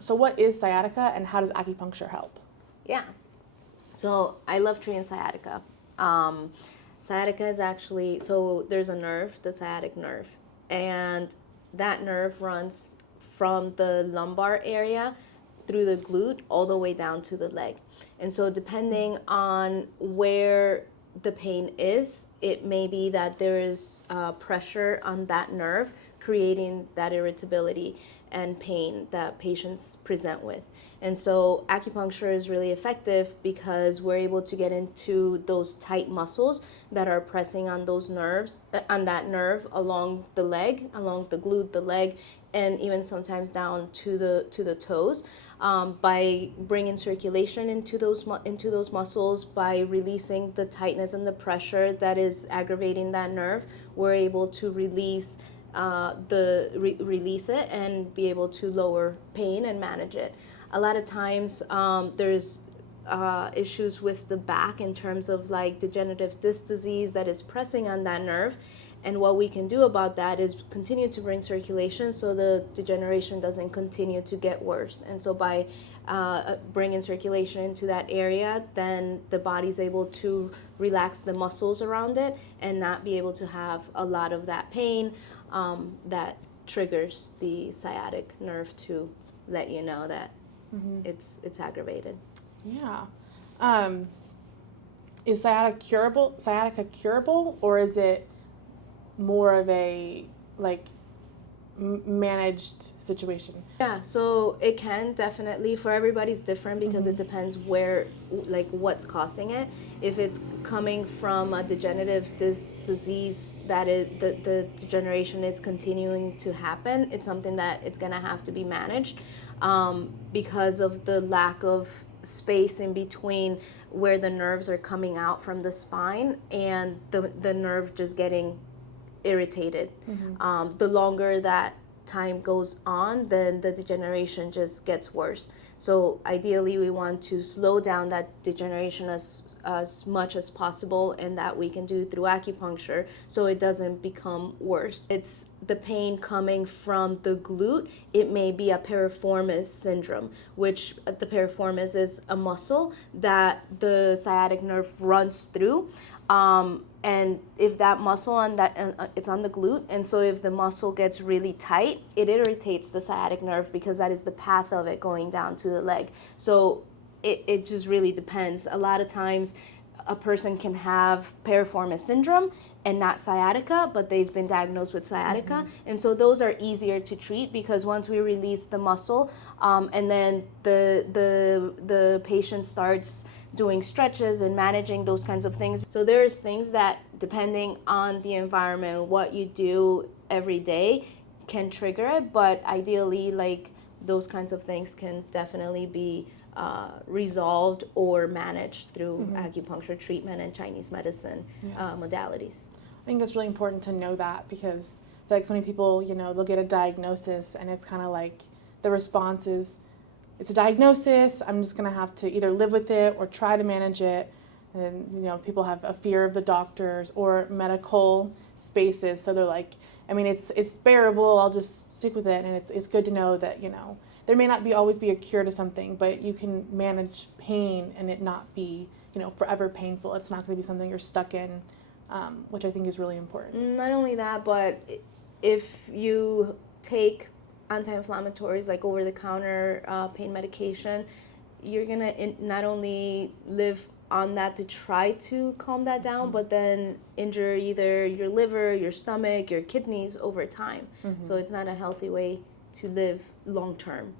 So what is sciatica and how does acupuncture help? Yeah. So I love treating sciatica. Sciatica is actually, so there's a nerve, the sciatic nerve, and that nerve runs from the lumbar area through the glute all the way down to the leg. And so depending on where the pain is, it may be that there is pressure on that nerve creating that irritability and pain that patients present with. And so acupuncture is really effective because we're able to get into those tight muscles that are pressing on those nerves, on that nerve along the leg, along the glute, the leg, and even sometimes down to the toes. By bringing circulation into those muscles, by releasing the tightness and the pressure that is aggravating that nerve, we're able to release it and be able to lower pain and manage it. A lot of times there's issues with the back in terms of like degenerative disc disease that is pressing on that nerve. And what we can do about that is continue to bring circulation so the degeneration doesn't continue to get worse. And so by bringing circulation into that area, then the body's able to relax the muscles around it and not be able to have a lot of that pain that triggers the sciatic nerve to let you know that it's aggravated. Yeah. Is sciatica curable, or is it more of a like managed situation? Yeah, so it can definitely, for everybody's different because it depends where, like what's causing it. If it's coming from a degenerative disease that the degeneration is continuing to happen, it's something that it's gonna have to be managed because of the lack of space in between where the nerves are coming out from the spine and the nerve just getting irritated. The longer that time goes on, then the degeneration just gets worse. So ideally we want to slow down that degeneration as much as possible, and that we can do through acupuncture so it doesn't become worse. It's the pain coming from the glute. It may be a piriformis syndrome, which the piriformis is a muscle that the sciatic nerve runs through. And if that muscle on that, it's on the glute, and so if the muscle gets really tight, it irritates the sciatic nerve because that is the path of it going down to the leg. So it just really depends. A lot of times a person can have piriformis syndrome and not sciatica, but they've been diagnosed with sciatica. And so those are easier to treat because once we release the muscle and then the patient starts doing stretches and managing those kinds of things. So there's things that, depending on the environment, what you do every day can trigger it, but ideally, like, those kinds of things can definitely be resolved or managed through acupuncture treatment and Chinese medicine modalities. I think it's really important to know that because I feel like so many people, they'll get a diagnosis and it's kind of like the response is, it's a diagnosis, I'm just going to have to either live with it or try to manage it. And, people have a fear of the doctors or medical spaces. So they're like, it's bearable, I'll just stick with it. And it's good to know that, there may not always be a cure to something, but you can manage pain and it not be, forever painful. It's not going to be something you're stuck in, which I think is really important. Not only that, but if you take anti-inflammatories like over-the-counter pain medication, you're gonna not only live on that to try to calm that down, but then injure either your liver, your stomach, your kidneys over time. So it's not a healthy way to live long term.